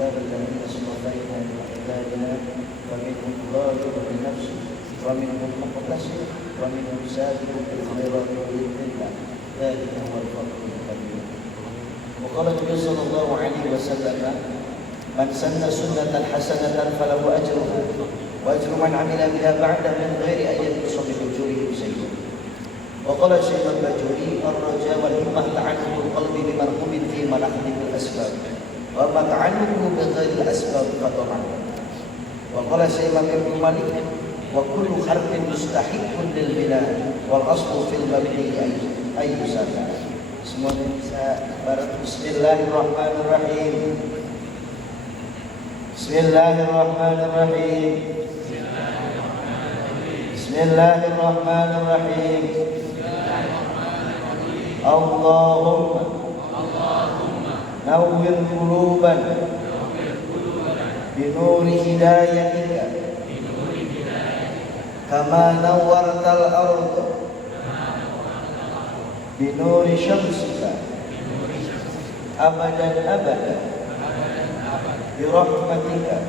الكتاب الذين اصطفينا من عبادنا فمنهم ظالم لنفسه ومنهم مقتصد ومنهم سابق بالخيرات بإذن الله ذلك هو الفضل الكبير. وقال النبي صلى الله عليه وسلم من سن سنة حسنة فله أجرها وأجر من عمل بها بعد من غير أن ينقص من أجوره شيء. وقال الشيخ الباجوري الرجاء والهمة تعلق القلب بمرغوب في ملحظ الأسباب وما تعلقه بغير الأسباب فطبعا. وقال الشيخ ابن مالك وكل حرف مستحق للبناء والأصل في المبني أي يسمى. Semuanya bisa bareng. Bismillahirrahmanirrahim. Bismillahirrahmanirrahim. Bismillahirrahmanirrahim. Allahumma nawwir qulubana binuri hidayatika kama nawwartal ardha binuri syamsika abadan abadan birahmatika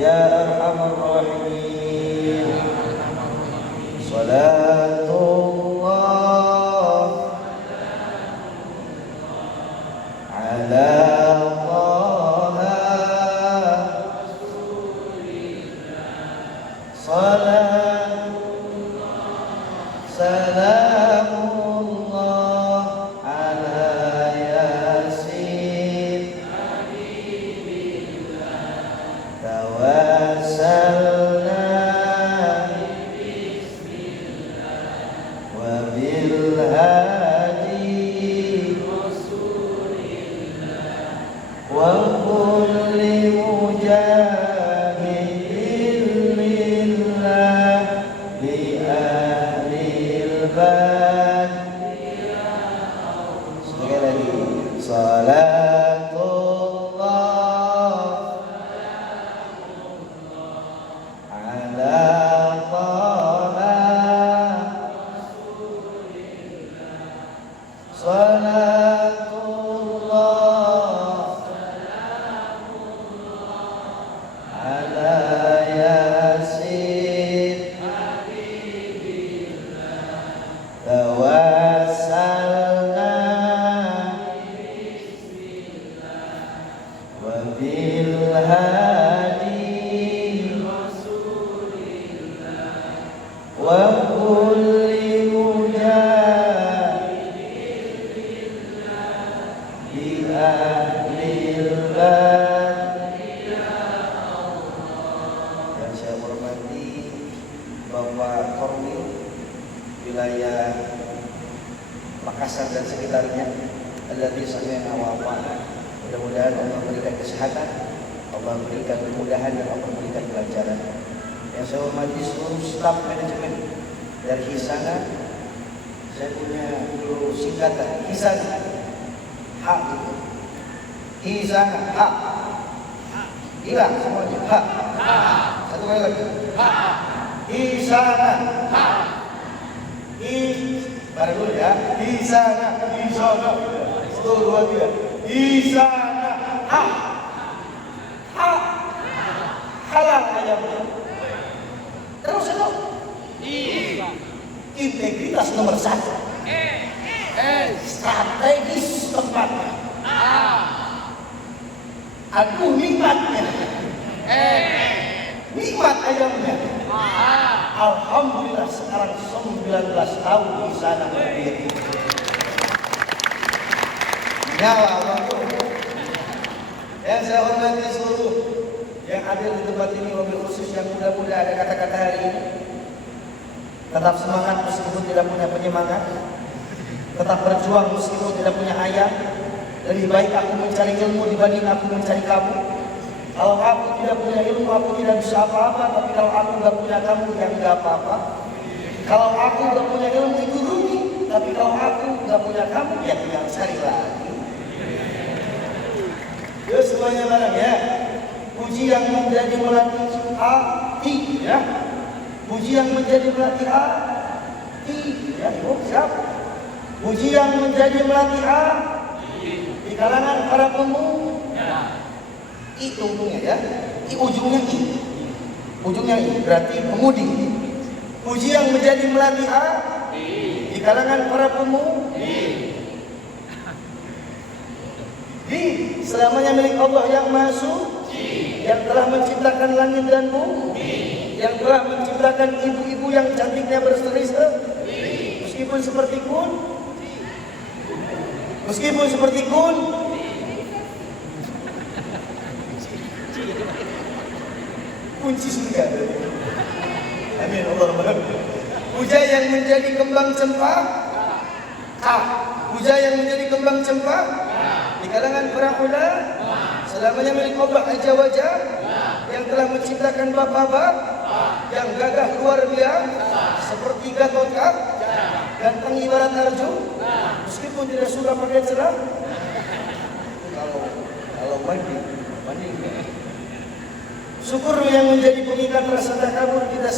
ya arhamar rahimin. Salatullah ala Taha salamullah ala Yasin tawassalna wa bil hadi wa kulli mujahidin lillah li ahlil bad. Sekali lagi. Salatullah ala Taha salatullah ala Yasin tawassalna wa bil hadi wa kulli mujahidin bi ahlil bad. Yang saya hormati Bapak Korwil wilayah Makassar dan sekitarnya, alladzi sami'na wa ata'na. Mudah-mudahan Allah memberikan kesehatan, Allah memberikan kemudahan dan Allah memberikan kelancaran. Yang saya hormati seluruh staf manajemen dari Hisana. Saya punya dulu singkatan Hisana H gitu. Hisana H. Hilang semuanya H. Satu kali lagi H. Hisana H. Bareng dulu ya. Hisana. Satu, dua, tiga. Hisana H. H. Halal ayamnya. Terus itu integritas nomor 1. Strategis tempatnya. Aduh nikmatnya. Nikmat ayamnya. Alhamdulillah sekarang 19 tahun di sana berdiri. Nyala waktu. Yang saya hormati seluruh yang hadir di tempat ini, wabil khusus yang muda-muda ada kata-kata hari ini. Tetap semangat meskipun tidak punya penyemangat. Tetap berjuang meskipun tidak punya ayah. Lebih baik aku mencari ilmu dibanding aku mencari kamu. Kalau aku tidak punya ilmu, aku tidak bisa apa-apa. Tapi kalau aku gak punya kamu, ya gak apa-apa. Kalau aku gak punya ilmu, itu rugi. Tapi kalau aku gak punya kamu, ya tinggal cari lagi. Yuk semuanya bareng ya. Puji yang menjadi melatih hati ya. Puji yang menjadi melatih hati ya. Oh, siap. Puji yang menjadi melatih hati di kalangan para pemuda, I itu ujungnya ya. I ujungnya I. Ujungnya I berarti pemudi. Puji yang menjadi melati A di kalangan para pemudi. Di selamanya milik Allah yang Maha Suci, yang telah menciptakan langit dan bumi, yang telah menciptakan ibu-ibu yang cantiknya berseri-seri, meskipun seperti kun, kunci surga. Amin Allahumma amin. Puja yang menjadi kembang cempaka, puja yang menjadi kembang cempaka di kalangan para ulama, selamanya milik Allah Azza wa Jalla, yang telah menciptakan bab-bab yang gagah luar biasa seperti Gatotkaca, ganteng ibarat arju, meskipun tidak suka pakai cerah. Kalau mandi. Syukur yang menjadi pengikat rasa takabur kita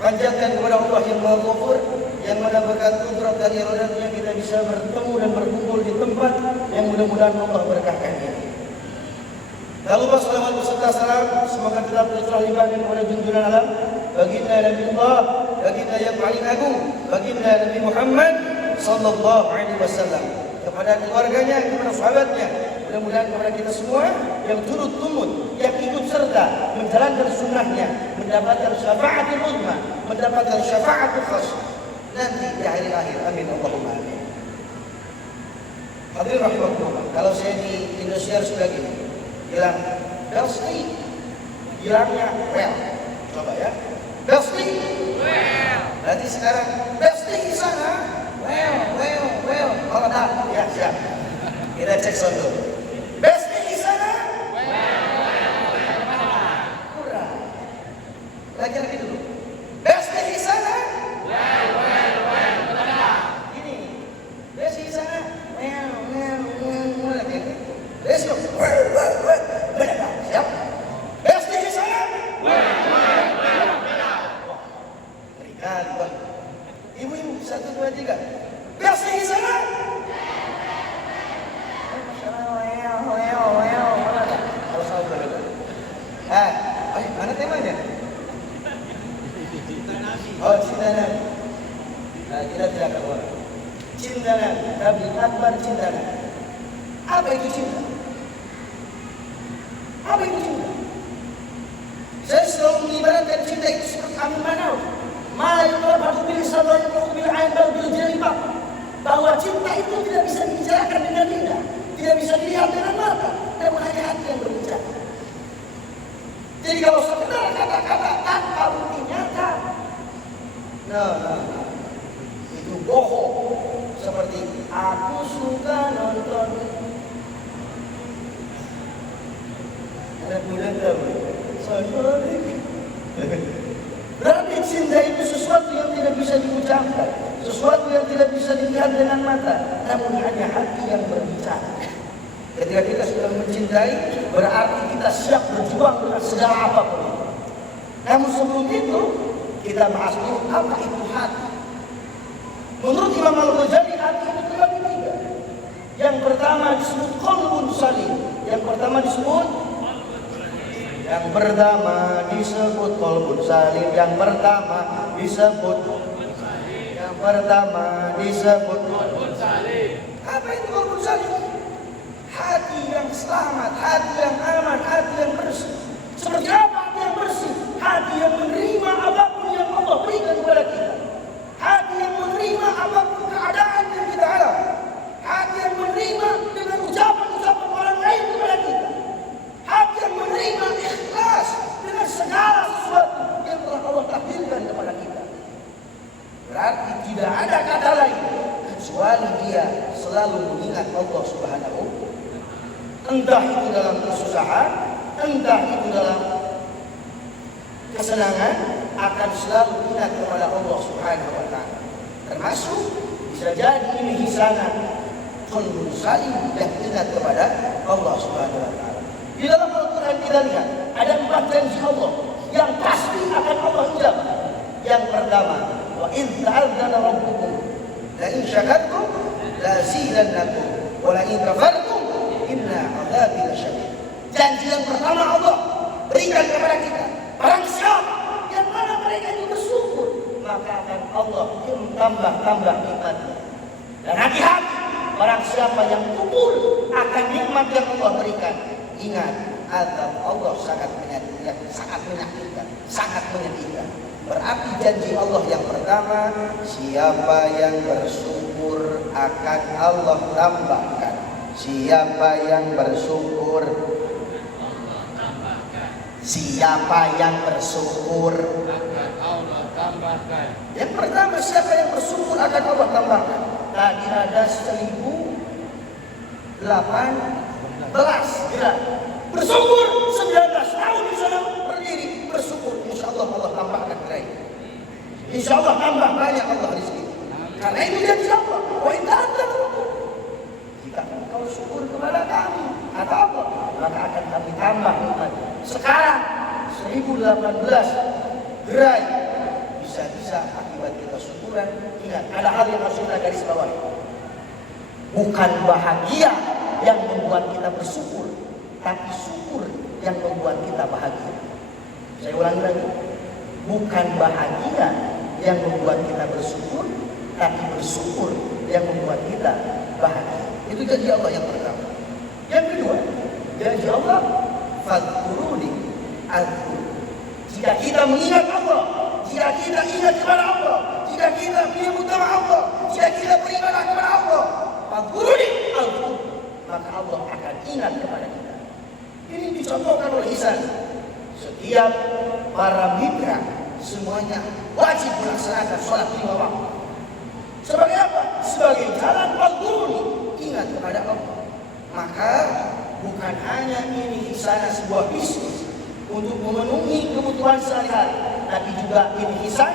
panjatkan kepada Allah yang Maha Ghafur, yang mana berkat kudrat dan iradatnya kita bisa bertemu dan berkumpul di tempat yang mudah-mudahan Allah berkahkannya. Lalu salawat beserta salam semoga tetap tercurah limpahkan kepada junjungan alam baginda Nabi Allah, baginda yang paling agung, baginda Nabi Muhammad sallallahu alaihi wasallam, kepada keluarganya, kepada sahabatnya, mudah-mudahan kepada kita semua yang turut tumut, yang ikut serta menjalankan sunnahnya, mendapatkan syafaatul uzma, mendapatkan syafaatul khas nanti di akhir-akhir. Amin Allahumma amin. Hadirin rahimakumullah, kalau saya di Indonesia sudah gini, bilang Belsti, bilangnya well, coba ya, Belsti, well. Berarti sekarang Belsti di sana, well, kalau tak, ya siap. Kita cek sound dulu. Belsti di sana, kurang. Lagi dulu. Belsti di sana, ini. Belsti di sana, let's go. Benar, siap. Belsti di sana. Berikan, Bang. Ibu-ibu, 1, 2, 3. Belsti di sana. Mana temanya? Oh, cinta Nabi. Nah, kita tidak keluar. Cinta Nabi, Nabi Akbar cinta Nabi. Apa itu cinta? Apa itu cinta? Saya selalu mengibaratkan cinta itu seperti amin manau. Malah itu batu pilih salon bil ain bal bil jalibah. Bahwa cinta itu tidak bisa dibicarakan dengan lidah, tidak bisa dilihat dengan mata, namun hanya hati yang berbicara. Jadi kalau sekedar kata-kata tanpa bukti nyata, nah, itu bohong. Seperti aku suka nonton. Anak muda tahu. Berarti cinta itu sesuatu yang tidak bisa diucapkan, sesuatu yang tidak bisa dilihat dengan mata, namun hanya hati yang berbicara. Ketika kita sudah mencintai, berarti kita siap berjuang dengan segala apapun. Namun sebelum itu, kita bahas dulu apa itu hati. Menurut Imam Al-Ghazali, hati itu terbagi 3. Yang pertama disebut qalbun salim. Yang pertama disebut qalbun salim. Yang pertama disebut qalbun salim. Apa itu qalbun salim? Hati yang selamat, hati yang aman, hati yang bersih. Seperti apa hati yang bersih? Hati yang menerima apapun yang Allah berikan kepada kita. Hati yang menerima apapun keadaan yang kita alami. Hati yang menerima dengan ucapan-ucapan orang lain kepada kita. Hati yang menerima ikhlas dengan segala sesuatu yang telah Allah takdirkan kepada kita. Berarti tidak ada kata lain kecuali dia selalu mengingat Allah Subhanahu wa ta'ala. Entah itu dalam kesusahan, entah itu dalam kesenangan, akan selalu ingat kepada Allah Subhanahu wa ta'ala. Termasuk bisa jadi ini hisana qalbun salim yang ingat kepada Allah Subhanahu wa ta'ala. Di dalam Al-Quran kita lihat ada 4 janji Allah yang pasti akan Allah ijabah. Yang pertama, wa idz ta'adzana rabbukum la in syakartum la azidannakum wa la in kafartum inna 'adzabi lasyadid. Janji yang pertama Allah berikan kepada kita, barang siapa yang mana mereka itu bersyukur, maka akan Allah tambah nikmatnya. Dan hati-hati, barang siapa yang kufur akan nikmat yang Allah berikan, ingat, azab Allah sangat menyakitkan, sangat menyedihkan. Berarti janji Allah yang pertama, siapa yang bersyukur akan Allah tambahkan. Siapa yang bersyukur, siapa yang bersyukur akan Allah tambahkan. Yang pertama, siapa yang bersyukur akan Allah tambahkan. Tadi ada 1018 gerak. Bersyukur 19 tahun di sana berdiri bersyukur, insya Allah Allah tambahkan gerai. Insya Allah tambah banyak Allah rezeki. Karena itu janji Allah. Wa in ta'ala, jika engkau syukur kepada kami, kata Allah, maka akan kami tambah nikmat. Sekarang 1018 gerai bisa-bisa akibat kita syukuran. Ingat, ada hal yang harus kita garis bawahi. Bukan bahagia yang membuat kita bersyukur, tapi syukur yang membuat kita bahagia. Saya ulangi lagi, bukan bahagia yang membuat kita bersyukur, tapi bersyukur yang membuat kita bahagia. Itu janji Allah yang pertama. Yang kedua, janji Allah, fadhkuruni azkur. Jika kita mengingat Allah, jika kita ingat kepada Allah, jika kita menyebut nama Allah, jika kita beribadah kepada Allah, fadhkuruni azkur, maka Allah akan ingat kepada kita. Ini dicontohkan oleh Ihsan. Setiap para mitra semuanya wajib melaksanakan sholat 5 waktu. Sebagai apa? Sebagai jalan fadhkuruni, ingat kepada Allah. Maka bukan hanya ini Ihsan sebuah bisnis untuk memenuhi kebutuhan sehari-hari, tapi juga ini Ihsan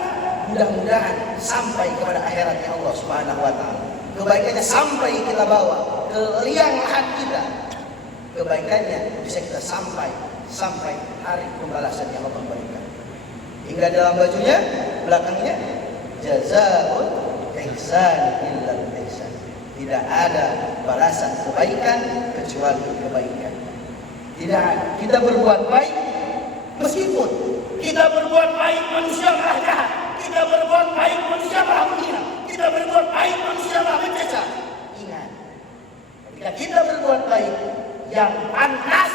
mudah-mudahan sampai kepada akhiratnya Allah Subhanahu wa taala. Kebaikannya sampai kita bawa ke liang lahat kita. Kebaikannya bisa kita sampai hari pembalasan yang Allah berikan. Hingga dalam bajunya belakangnya jazaa'ul ihsan illa ihsan. Tidak ada balasan kebaikan kecuali kebaikan. Tidak ada. Kita berbuat baik meskipun kita berbuat baik manusia malah jahat. Kita berbuat baik manusia malah menghina. Kita berbuat baik manusia malah mencaci. Ingat, ketika kita berbuat baik yang pantas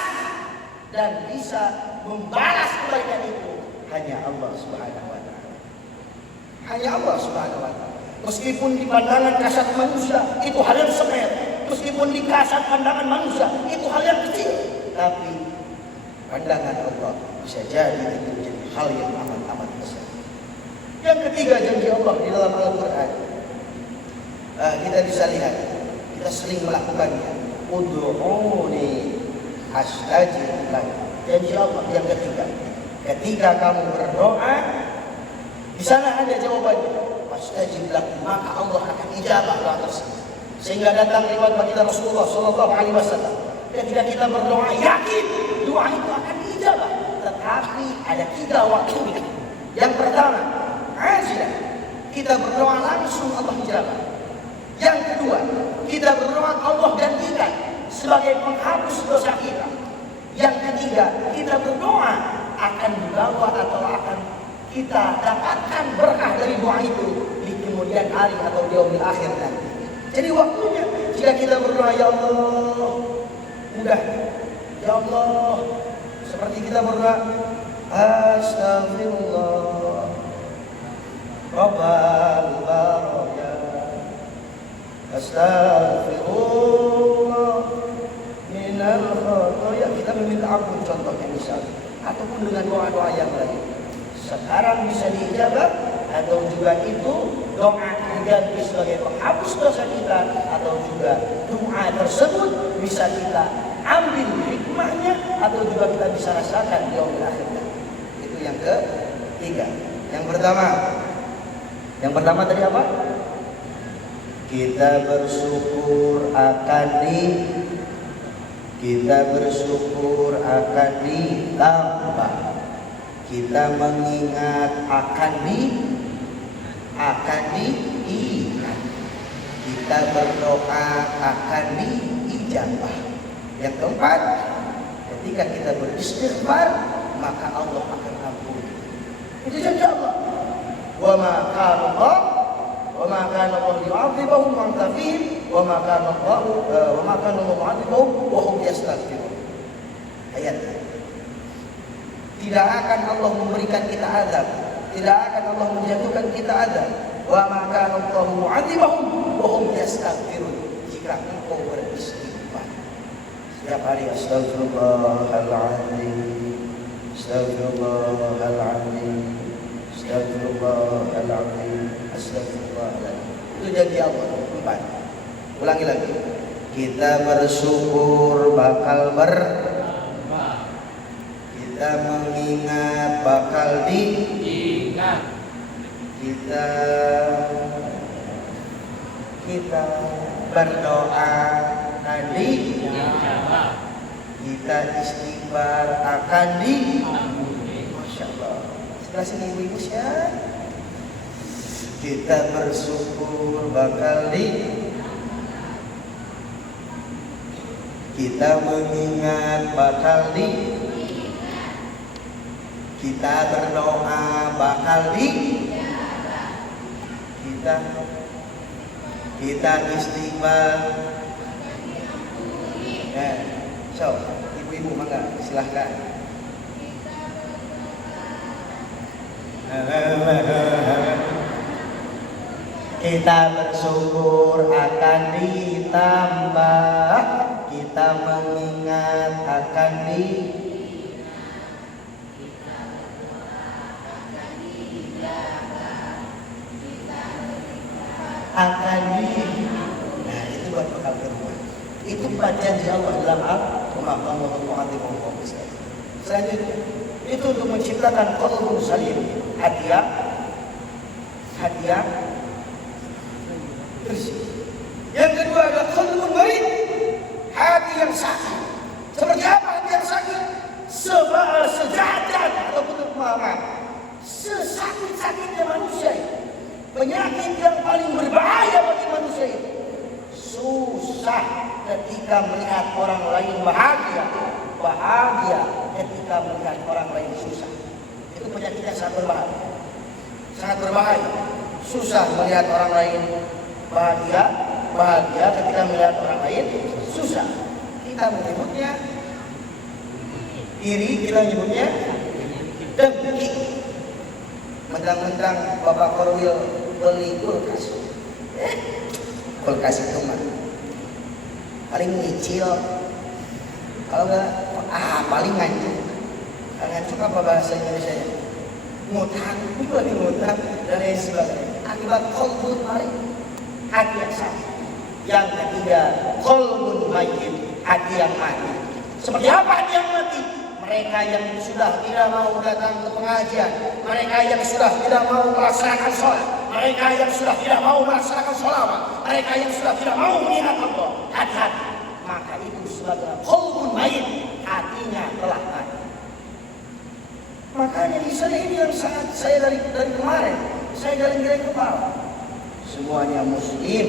dan bisa membalas kebaikan itu hanya Allah Subhanahu wa taala. Hanya Allah Subhanahu wa taala. Meskipun di pandangan kasat manusia itu hal yang sepele, meskipun di kasat pandangan manusia itu hal yang kecil, tapi pandangan Allah bisa jadi itu menjadi hal yang amat besar. Yang ketiga, janji Allah di dalam Al-Quran, kita bisa lihat, kita sering melakukannya. Ud'uni astajib lakum. Janji Allah yang ketiga, ketika kamu berdoa, di sana ada jawabannya. Astajib lakum, maka Allah akan ijabah doa tersebut. Sehingga datang riwayat baginda Rasulullah sallallahu alaihi wasallam, ketika kita berdoa yakin doa itu akan diijabah. Tetapi ada 3 waktu. Yang pertama, ajilah, kita berdoa langsung Allah ijabah. Yang kedua, kita berdoa Allah gantikan sebagai penghapus dosa kita. Yang ketiga, kita berdoa akan dibawa atau akan kita dapatkan berkah dari doa itu di kemudian hari atau di yaumil akhir nanti. Jadi waktunya jika kita berdoa, ya Allah, mudah, ya Allah, seperti kita berdoa, Astagfirullah Rabbal baraya, Astagfirullah minal khotoya. Kita meminta ampun contohnya misalnya, ataupun dengan doa-doa yang lain. Sekarang bisa diijabah, atau juga itu doa diganti sebagai penghapus dosa kita, atau juga doa tersebut bisa kita ambil hikmahnya, atau juga kita bisa rasakan di yaumil akhir. Itu yang ketiga. Yang pertama tadi apa? Kita bersyukur akan ditambah. Kita mengingat akan diingat. Kita berdoa akan diijabah. Yang keempat, ketika kita beristighfar, maka Allah akan ampuni. Itu janji Allah. Wa ma kana Allah yu'adzibahum wa anta fihim wa ma kana Allah mu'adzibahum wa hum yastaghfirun. Ayat. Tidak akan Allah memberikan kita azab, tidak akan Allah menjatuhkan kita azab. Wa ma kana Allah mu'adzibahum wa hum yastaghfirun. Jika engkau beristighfar setiap hari, astagfirullahaladzim, astagfirullahaladzim, astagfirullahaladzim, astagfirullahaladzim. Itu janji Allah. 4. Ulangi lagi. Kita bersyukur bakal kita mengingat bakal diingat. Kita berdoa tadi, kita istighfar akan diampuni. Masya Allah. Sebelah sini ibu-ibu ya. Kita bersyukur bakal kita mengingat bakal kita berdoa bakal kita istighfar. So, ibu-ibu mangga silahkan. Kita bersyukur akan ditambah, kita mengingat akan nah itu buat bekal ke rumah. Itu janji Allah dalam Al-Quran. Selanjutnya itu untuk menciptakan qalbun salim, hadiah bersih. Yang kedua adalah qalbun marid, hati yang sakit. Seperti apa hati yang sakit? Sejajar ataupun pemahaman. Sesakit-sakitnya manusia itu, penyakit yang paling berbahaya bagi manusia itu, susah ketika melihat orang lain bahagia ketika melihat orang lain susah. Itu penyakit yang sangat berbahaya. Susah melihat orang lain bahagia ketika melihat orang lain susah. Kita menyebutnya iri, kita menyebutnya dengki. Mentang-mentang Bapak Korwil beli kulkas, kulkas itu mah paling nyicil, kalau enggak paling ngancur. Ngancur apa bahasa Indonesia? Ngutang, itu lagi ngutang dan lain sebagainya. Akibat qalbun marid, hati yang sakit. Yang ketiga, qalbun mayyit, hati yang mati. Seperti apa hati yang mati? Mereka yang sudah tidak mau datang ke pengajian, mereka yang sudah tidak mau melaksanakan sholat, mereka yang sudah tidak mau melaksanakan sholawat, mereka yang sudah tidak mau mengingat Allah, hati-hati. Maka itu sebagai qalbun mayyit, hatinya telah mati. Makanya di sana ini yang sangat saya dari kemarin saya jalan-jalan kepala. Semuanya muslim,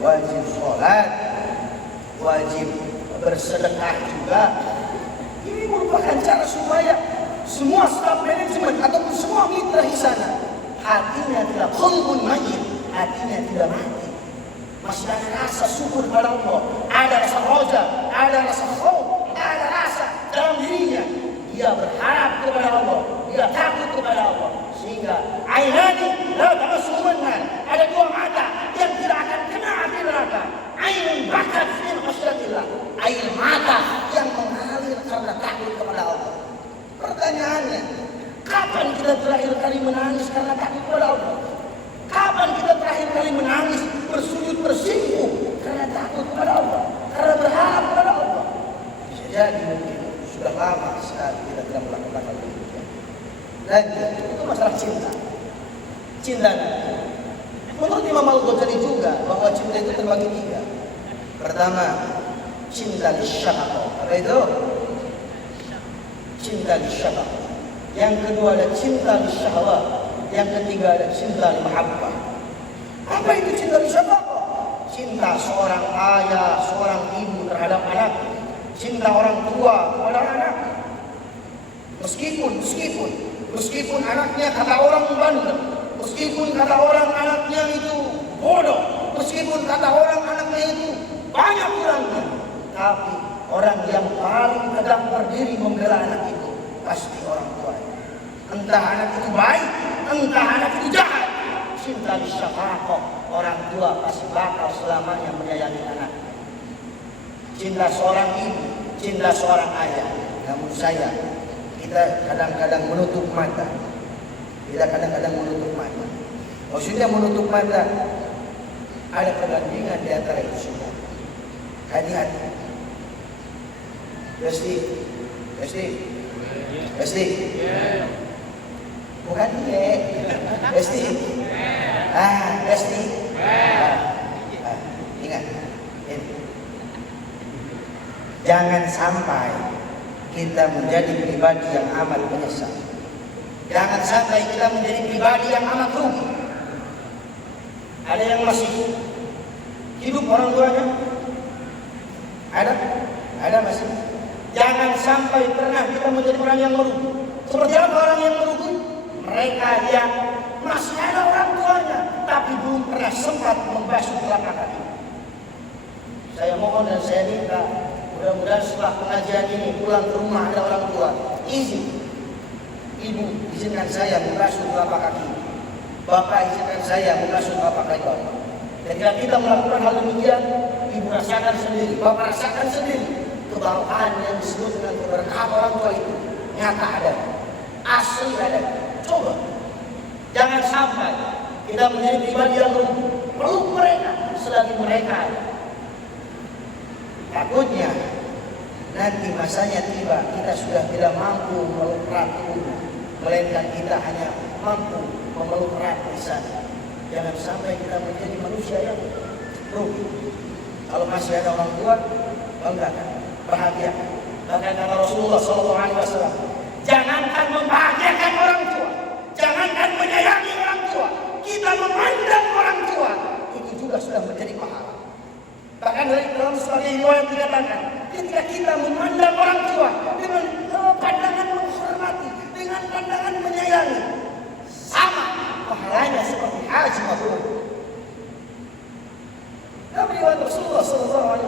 wajib sholat, wajib bersedekah juga. Ini merupakan cara supaya semua staf manajemen ataupun semua mitra di sana hatinya tidak qalbun mayyit, hatinya tidak mati. Masih ada rasa syukur kepada Allah, ada rasa roja, ada rasa khauf, ada rasa dalam dirinya. Dia berharap kepada Allah, dia takut kepada Allah, sehingga ainani la ta'asuman, ada dua mata yang tidak akan kena api neraka. Ainun bakat min khasyatillah, air mata yang mengalir karena takut kepada Allah. Pertanyaannya, kapan kita terakhir kali menangis karena takut kepada Allah? Kapan kita terakhir kali menangis, bersujud bersimpuh karena takut kepada Allah, karena berharap kepada Allah? Bisa jadi mungkin sudah lama sekali kita tidak melakukan hal itu. Dan itu masalah cinta. Cinta. Menurut Imam Al-Ghazali juga bahwa cinta itu terbagi 3. Pertama, cinta lisyahwat. Apa itu? Cinta lisyahwat. Yang kedua ada cinta lisyahwat. Yang ketiga ada cinta limahabbah. Apa itu cinta lisyahwat? Cinta seorang ayah, seorang ibu terhadap anak. cinta orang tua kepada anak. Meskipun anaknya kata orang bandel, meskipun kata orang anaknya itu bodoh, meskipun kata orang anaknya itu banyak kurangnya, tapi orang yang paling tegak berdiri membela anak itu pasti orang tua. Entah anak itu baik, entah anak itu jahat, cinta syafaqah, orang tua pasti bakal selamanya menyayangi anak. Cinta seorang ibu, cinta seorang ayah. Namun kita kadang-kadang menutup mata. Maksudnya menutup mata, ada perbandingan di antara itu semua. Hati-hati. Pasti. Bukan dia. Pasti. Pasti. Ingat. Jangan sampai kita menjadi pribadi yang amat menyesal. Jangan sampai kita menjadi pribadi yang amat rugi. Ada yang masih hidup orang tuanya? Ada masih. Jangan sampai pernah kita menjadi orang yang merugi. Seperti apa orang yang merugi? Mereka yang masih ada orang tuanya, tapi belum pernah sempat membasuh telapak kaki. Saya mohon dan saya minta, mudah-mudahan setelah pengajian ini pulang ke rumah ada orang tua, ibu izinkan saya membasuh telapak kaki, bapak izinkan saya membasuh telapak kaki. Ketika kita melakukan hal demikian, ibu rasakan sendiri, bapak rasakan sendiri kebarokan yang disebut dengan keberkahan orang tua itu nyata ada, asli ada. Coba, jangan sampai kita menjadi pribadi yang peluk mereka selagi mereka ada. Takutnya nanti masanya tiba kita sudah tidak mampu memeluk erat ibu, melainkan kita hanya mampu memeluk erat lisan. Jangan sampai kita menjadi manusia yang rugi. Kalau masih ada orang tua, banggakan, bahagia. Bahkan kata Rasulullah SAW, jangankan membahagiakan orang tua, jangankan menyayangi orang tua, kita memandang orang tua itu juga sudah menjadi pahala. Bahkan dalam sebagai riwayat dikatakan, ketika kita memandang orang tua dengan pandangan menghormati, dengan pandangan menyayangi, sama pahalanya seperti haji mabrur. Dalam riwayat Rasulullah SAW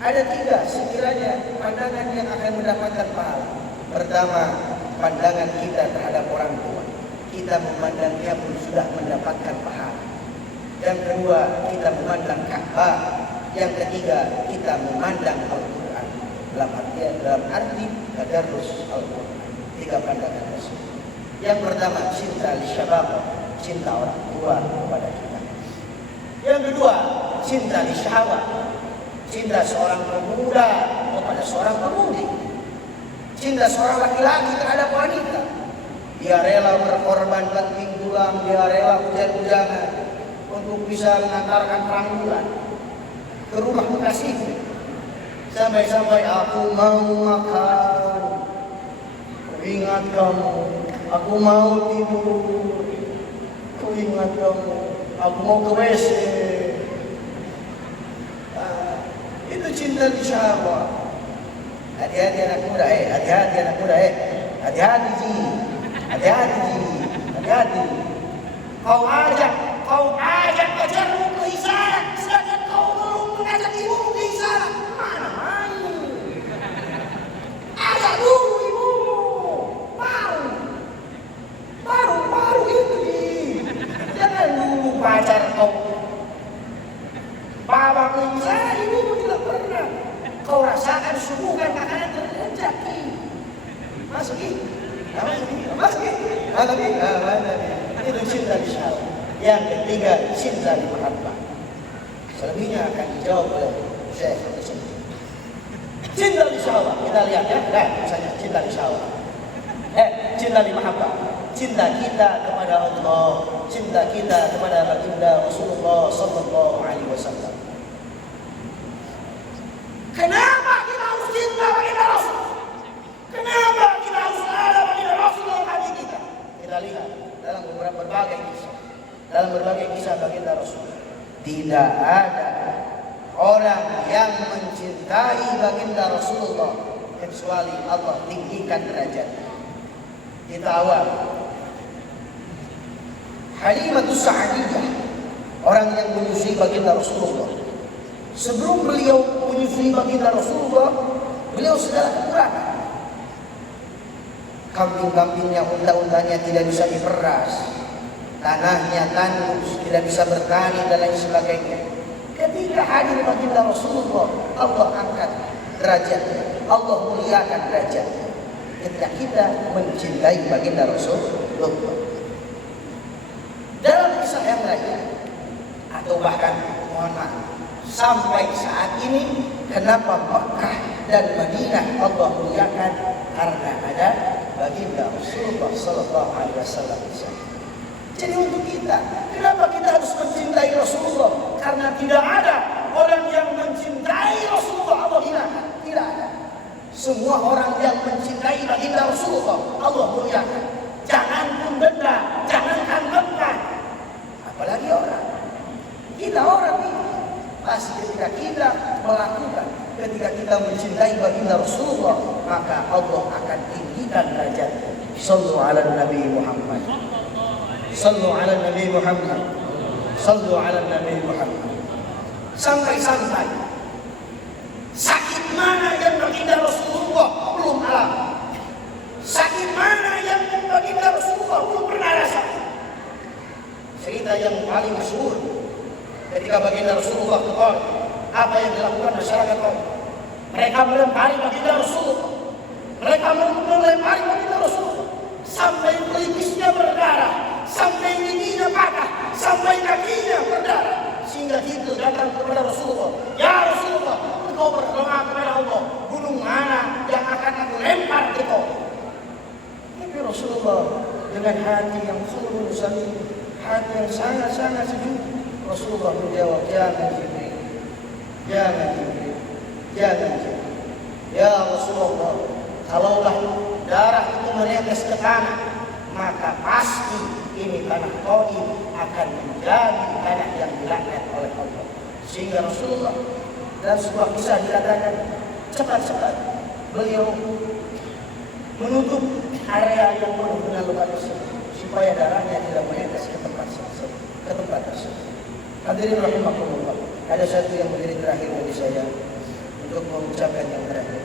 ada 3 sekiranya pandangan yang akan mendapatkan pahala. Pertama, pandangan kita terhadap orang tua, kita memandangnya pun sudah mendapatkan pahala. Yang kedua, kita memandang Ka'bah. Yang ketiga, kita memandang Al-Quran. Dalam arti tadarrus Al-Quran. 3 pandangan tersebut. Yang pertama, cinta lisyabab, cinta orang tua kepada kita. Yang kedua, cinta lisyahwat, cinta seorang pemuda kepada seorang pemudi. Cinta seorang laki-laki terhadap wanita. Dia rela berkorban penting tulang, dia rela hujan-hujanan untuk bisa mengantarkan terang bulan ke rumah kekasihnya. Sampai-sampai aku mau makan, aku ingat kamu. Aku mau tidur, aku ingat kamu. Aku mau ke WC. Itu cinta lisyahwat. Hati-hati anak muda, hati-hati anak muda, hati-hati ji, hati-hati. Kau ajak pacarmu ke isyarat, sedangkan kau belum mengajak ibumu ke isyarat. Mana main? Ajak dulu ibumu. Baru itu ji. Jangan dulu pacar kau bawa ke isyarat, ibumu tidak pernah. Kau rasakan subuhan makanan terjadi. Masuk ini. Itu cinta lisyahwat. Yang ketiga, cinta limahabbah. Selebihnya akan dijawab oleh Syekh tersebut. Cinta lisyahwat, kita lihat ya. Misalnya cinta lisyahwat. Cinta limahabbah. Cinta kita kepada Allah, cinta kita kepada baginda Rasulullah sallallahu alaihi wasallam. Kenapa kita harus cinta baginda Rasul? Kenapa kita harus ada baginda Rasul dalam hati kita? Kita lihat dalam berbagai kisah baginda Rasul. Tidak ada orang yang mencintai baginda Rasulullah kecuali Allah tinggikan derajatnya. Kita awal Halimatus Sa'diyah, orang yang menyusui baginda Rasulullah. Sebelum beliau menyusui baginda Rasulullah, beliau segala kekurangan. Kambing-kambingnya, unta-untanya tidak bisa diperas, tanahnya tandus, tidak bisa bertani dan lain sebagainya. Ketika hadir baginda Rasulullah, Allah angkat derajatnya, Allah muliakan derajatnya. Ketika kita mencintai baginda Rasulullah. Dalam kisah yang lain, atau bahkan mohon maaf, sampai saat ini kenapa Mekah dan Madinah Allah muliakan? Karena ada baginda Rasulullah Sallallahu Alaihi Wasallam. Jadi untuk kita, kenapa kita harus mencintai Rasulullah? Karena tidak ada orang yang mencintai Rasulullah Allah hinakan. Tidak ada. Semua orang yang mencintai baginda Rasulullah Allah muliakan. Jangankan benda, jangankan tempat, apalagi orang. Kita orang ini pasti ketika kita melakukan, ketika kita mencintai baginda Rasulullah, maka Allah akan tinggikan derajatnya. Sallu ala Nabi Muhammad. Sallu ala Nabi Muhammad. Sallu ala Nabi Muhammad. Sampai-sampai sakit mana yang baginda Rasulullah belum alami? Sakit mana yang baginda Rasulullah belum pernah rasa? Cerita yang paling masyhur ketika baginda Rasulullah ke Taif, apa yang dilakukan masyarakat Taif? Mereka melempari baginda Rasulullah. Mereka melempari baginda Rasulullah sampai pelipisnya berdarah, sampai giginya patah, sampai kakinya berdarah. Sehingga Jibril datang kepada Rasulullah, ya Rasulullah, engkau berdoa kepada Allah, gunung mana yang akan aku lempar ke Taif? Tapi Rasulullah dengan hati yang khulul salim, hati yang sangat-sangat sejuk, Rasulullah menjawab, jangan Jibril, jangan Jibril, jangan Jibril. Ya Rasulullah, kalaulah darah itu menetes ke tanah, maka pasti ini tanah Taif akan menjadi tanah yang dilaknat oleh Allah. Sehingga Rasulullah dalam sebuah kisah dikatakan, cepat-cepat beliau menutup area yang penuh dengan luka tersebut supaya darahnya tidak menetes ke tempat tersebut. Hadirin rahimakumullah, ada satu yang menjadi terakhir bagi saya untuk mengucapkan yang terakhir.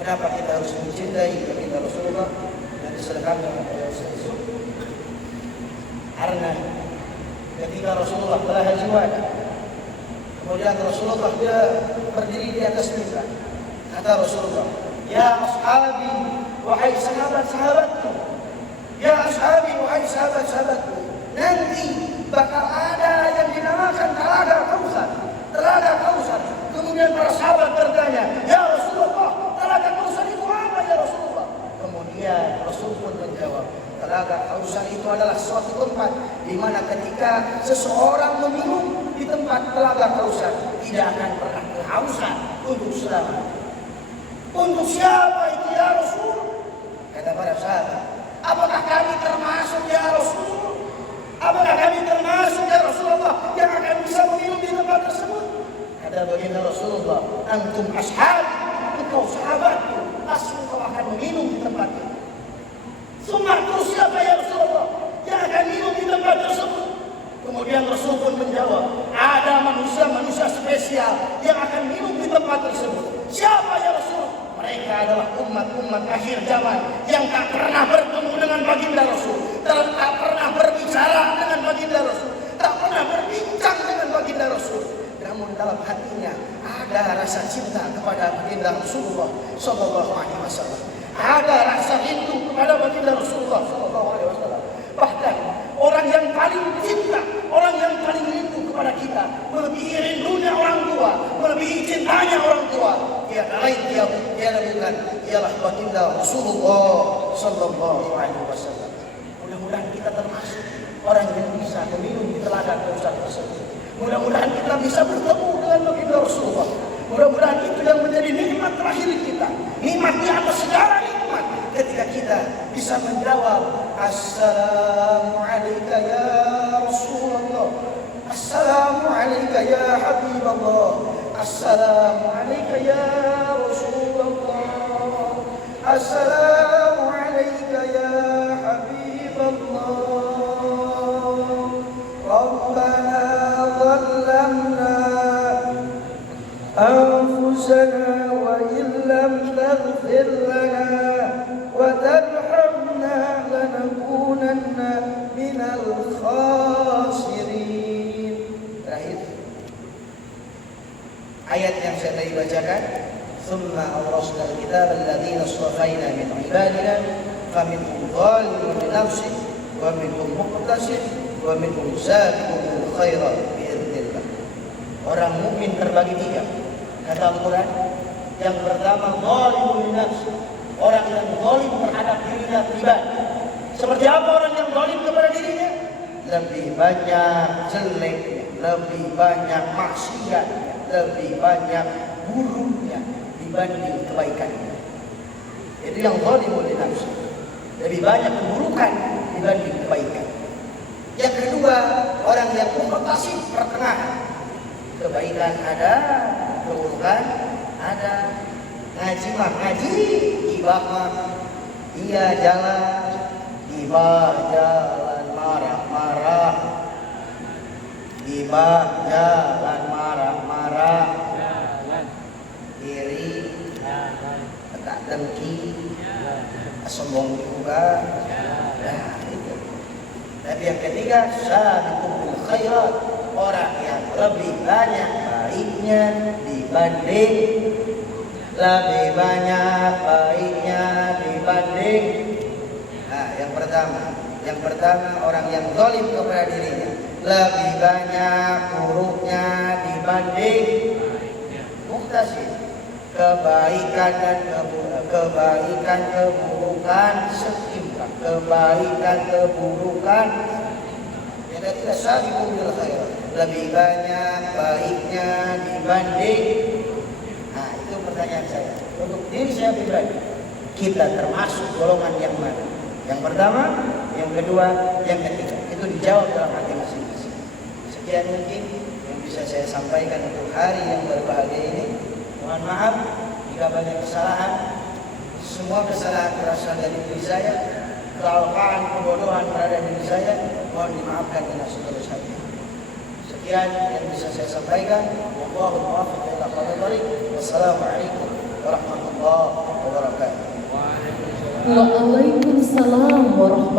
Kenapa kita harus mencintai baginda Rasulullah dan diselenggarkan oleh Rasulullah? Karena ketika Rasulullah telah haji wada, kemudian Rasulullah dia berdiri di atas mimbar, kata Rasulullah, ya ashabi, wahai sahabat-sahabatku, ya ashabi, wahai sahabat-sahabatku, nanti bakal ada yang dinamakan Telaga Kausar. Telaga Kausar. Kemudian para sahabat bertanya, ya Rasulullah, Telaga Kausar itu apa ya Rasulullah? Kemudian Rasul pun menjawab, Telaga Kausar itu adalah suatu tempat di mana ketika seseorang meminum di tempat Telaga Kausar tidak akan pernah kehausan untuk selama. Untuk siapa itu ya Rasul? Kata para sahabat, apakah kami termasuk ya Rasul? Apakah kami termasuk ya Rasulullah yang akan bisa meminum di tempat tersebut? Kata baginda Rasulullah, antum ashab, engkau sahabatku, pasti engkau akan meminum di tempat itu. Sumartu siapa ya Rasulullah yang akan minum di tempat tersebut? Kemudian Rasul pun menjawab, ada manusia-manusia spesial yang akan minum di tempat tersebut. Siapa ya Rasul? Mereka adalah umat-umat akhir zaman yang tak pernah bertemu dengan baginda Rasul, tak pernah berbicara dengan baginda Rasul, tak pernah berbincang dengan baginda Rasul. Namun dalam hatinya ada rasa cinta kepada baginda Rasulullah Sallallahu Alaihi Wasallam, ada rasa rindu kepada baginda Rasulullah Sallallahu Alaihi Wasallam. Bahkan orang yang paling cinta, orang yang paling rindu kepada kita, melebihi rindunya orang tua, melebihi cintanya orang tua, ialah baginda Rasulullah Sallallahu Alaihi Wasallam. Mudah-mudahan kita termasuk orang yang bisa meminum di Telaga Kausar tersebut. Mudah-mudahan kita bisa bertemu dengan baginda Rasulullah. Mudah-mudahan itu yang menjadi nikmat terakhir kita, nikmat di atas segala nikmat, ketika kita bisa menjawab, Assalamu alayka ya Rasulullah, Assalamu alayka ya Habibullah, Assalamu alayka ya Rasulullah, Assalamu alayka ya Habiballah, Rabbana zalamna anfusana wa illam taghfir lana wa tarhamna lanakunanna minal khasirin. Terakhir ayat yang saya tadi bacakan, "Tsumma awrasna al-kitaba alladziina istafaina min 'ibadina faminhum zalimun li nafsihi wa minhum muqtasid wa minhum sabiqun bil khairat bi'idznillah." Orang mukmin terbagi tiga, kata Al-Quran. Yang pertama, zalimun li nafsihi, orang yang zalim terhadap dirinya pribadi. Seperti apa orang yang zalim kepada dirinya? Lebih banyak jeleknya, lebih banyak maksiatnya, lebih banyak buruknya dibanding kebaikannya. Itu yang zalimun li nafsi. Lebih banyak keburukan dibanding kebaikan. Yang kedua, orang yang muqtasid, pertengahan. Kebaikan ada, keburukan ada. Ngaji mah ngaji, gibah mah iya jalan, gibah jalan marah-marah, gibah jalan marah-marah, iri, tak dengki, sombong juga. Nah, itu. Tapi yang ketiga, sabiqul bil khairat, orang yang lebih banyak baiknya dibanding Nah, yang pertama orang yang zalim kepada dirinya, lebih banyak buruknya dibanding muqtasid. Kebaikan dan keburukan seimbang, kebaikan keburukan yang tidak sabiqul bil khairat, lebih banyak baiknya dibanding. Nah, itu pertanyaan saya untuk diri saya pribadi, kita termasuk golongan yang mana? Yang pertama, yang kedua, yang ketiga. Itu dijawab dalam hati masing-masing. Sekian mungkin yang bisa saya sampaikan untuk hari yang berbahagia ini. Mohon maaf jika banyak kesalahan. Semua kesalahan berasal dari diri saya, kealpaan, kebodohan berada di diri saya. Mohon dimaafkan dengan setulus hati. Sekian yang bisa saya sampaikan. Wallahu muwaffiq ila aqwamit thoriq. Wassalamualaikum warahmatullahi wabarakatuh. Waalaikumsalam warahmatullahi